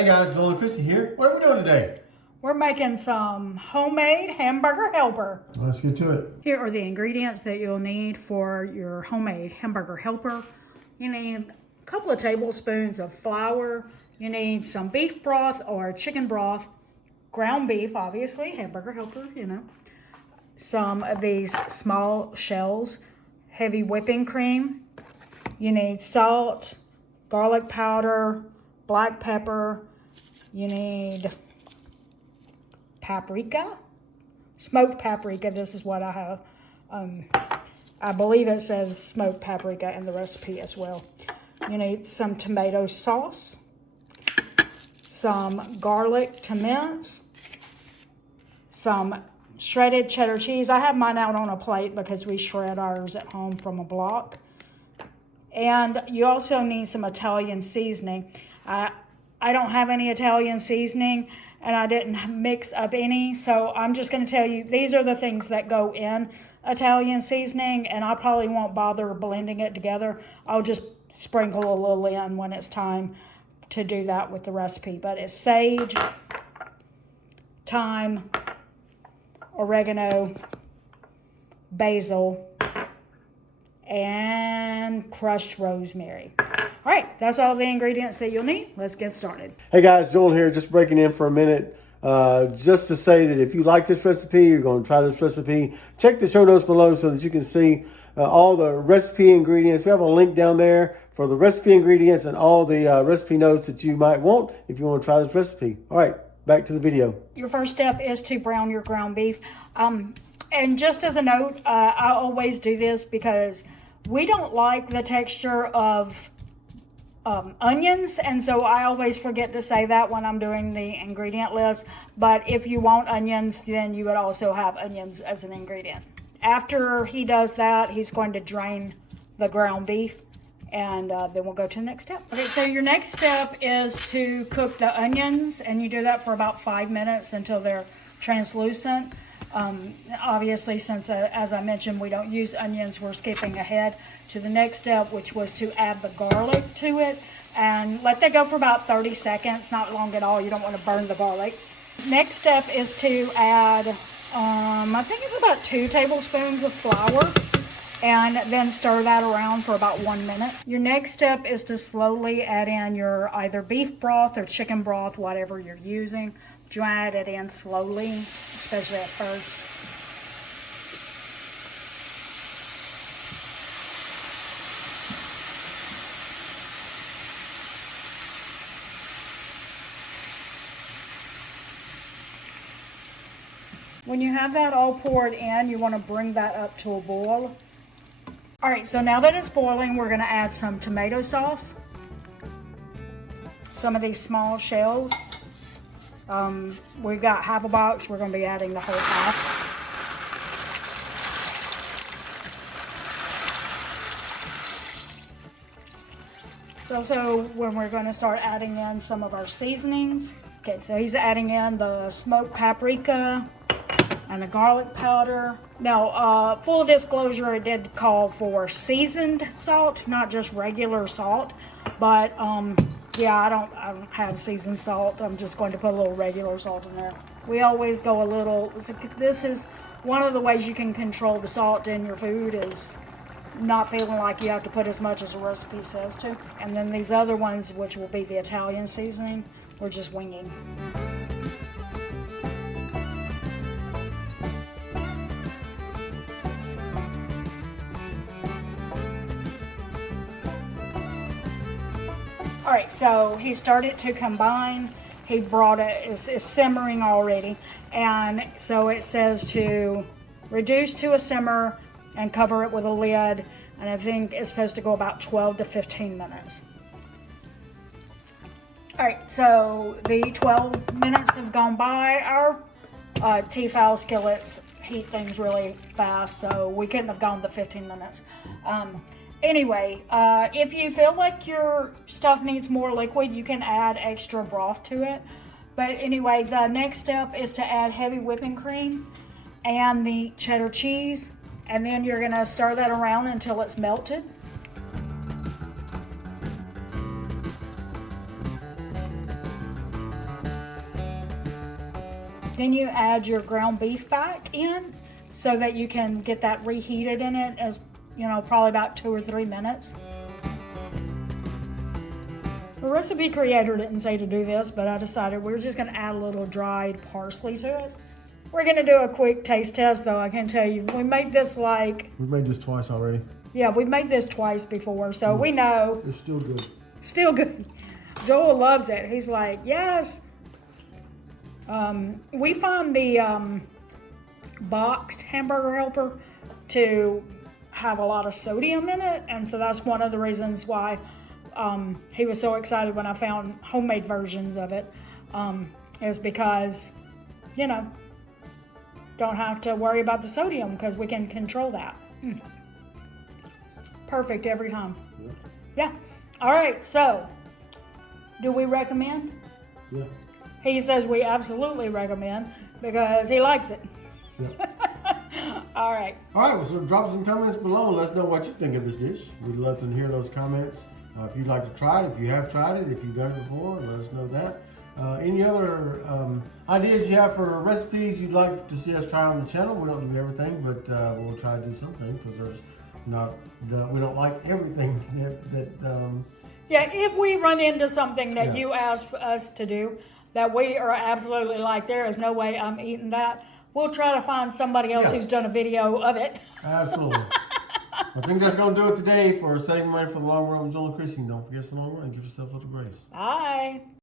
Hey guys, Joel and Christy here. What are we doing today? We're making some homemade hamburger helper. Let's get to it. Here are the ingredients that you'll need for your homemade hamburger helper. You need a couple of tablespoons of flour. You need some beef broth or chicken broth, ground beef, obviously, hamburger helper, you know. Some of these small shells, heavy whipping cream. You need salt, garlic powder, black pepper. You need paprika, smoked paprika. This is what I have. I believe it says smoked paprika in the recipe as well. You need some tomato sauce, some garlic to mince, some shredded cheddar cheese. I have mine out on a plate because we shred ours at home from a block. And you also need some Italian seasoning. I don't have any Italian seasoning, and I didn't mix up any, so I'm just going to tell you these are the things that go in Italian seasoning, and I probably won't bother blending it together. I'll just sprinkle a little in when it's time to do that with the recipe. But it's sage, thyme, oregano, basil, and crushed rosemary. All right, that's all the ingredients that you'll need. Let's get started. Hey guys, Joel here, just breaking in for a minute. Just to say that if you like this recipe, you're going to try this recipe, check the show notes below so that you can see all the recipe ingredients. We have a link down there for the recipe ingredients and all the recipe notes that you might want if you want to try this recipe. All right, back to the video. Your first step is to brown your ground beef. And just as a note, I always do this because we don't like the texture of onions, and so I always forget to say that when I'm doing the ingredient list. But if you want onions, then you would also have onions as an ingredient. After he does that, he's going to drain the ground beef, and then we'll go to the next step. Okay, so your next step is to cook the onions, and you do that for about 5 minutes until they're translucent. Obviously, since as I mentioned, we don't use onions, we're skipping ahead to the next step, which was to add the garlic to it, and let that go for about 30 seconds, not long at all. You don't want to burn the garlic. Next step is to add, I think it's about 2 tablespoons of flour, and then stir that around for about 1 minute. Your next step is to slowly add in your either beef broth or chicken broth, whatever you're using. You add it in slowly, especially at first. When you have that all poured in, you want to bring that up to a boil. All right, so now that it's boiling, we're going to add some tomato sauce. Some of these small shells. We've got half a box. We're going to be adding the whole half. So when we're going to start adding in some of our seasonings. Okay, so he's adding in the smoked paprika and the garlic powder. Now, full disclosure, it did call for seasoned salt, not just regular salt. But yeah, I don't have seasoned salt. I'm just going to put a little regular salt in there. We always go a little. This is one of the ways you can control the salt in your food, is not feeling like you have to put as much as the recipe says to. And then these other ones, which will be the Italian seasoning, we're just winging. All right, so he started to combine. He brought it, is simmering already. And so it says to reduce to a simmer and cover it with a lid. And I think it's supposed to go about 12 to 15 minutes. All right, so the 12 minutes have gone by. Our Tefal skillets heat things really fast, so we couldn't have gone the 15 minutes. Anyway, if you feel like your stuff needs more liquid, you can add extra broth to it. But anyway, the next step is to add heavy whipping cream and the cheddar cheese. And then you're going to stir that around until it's melted. Then you add your ground beef back in so that you can get that reheated in it as, probably about 2 or 3 minutes. The recipe creator didn't say to do this, but I decided we're just going to add a little dried parsley to it. We're going to do a quick taste test, though. I can tell you, we made this We've made this twice already. Yeah, we've made this twice before, so we know. It's still good. Still good. Joel loves it. He's like, yes. We found the boxed hamburger helper to have a lot of sodium in it, and so that's one of the reasons why he was so excited when I found homemade versions of it, is because, don't have to worry about the sodium because we can control that. Perfect every time. Yeah. All right, so do we recommend? Yeah. He says we absolutely recommend because he likes it. Yeah. All right. All right, well, so drop some comments below and let us know what you think of this dish. We'd love to hear those comments. If you'd like to try it, if you have tried it, if you've done it before, let us know that. Any other ideas you have for recipes you'd like to see us try on the channel? We don't do everything, but we'll try to do something because we don't like everything Yeah, if we run into something that you ask us to do that we are absolutely like, there is no way I'm eating that, we'll try to find somebody else who's done a video of it. Absolutely. I think that's going to do it today for saving money for the long run with Joel and Christy. Don't forget the long run. Give yourself a little grace. Bye.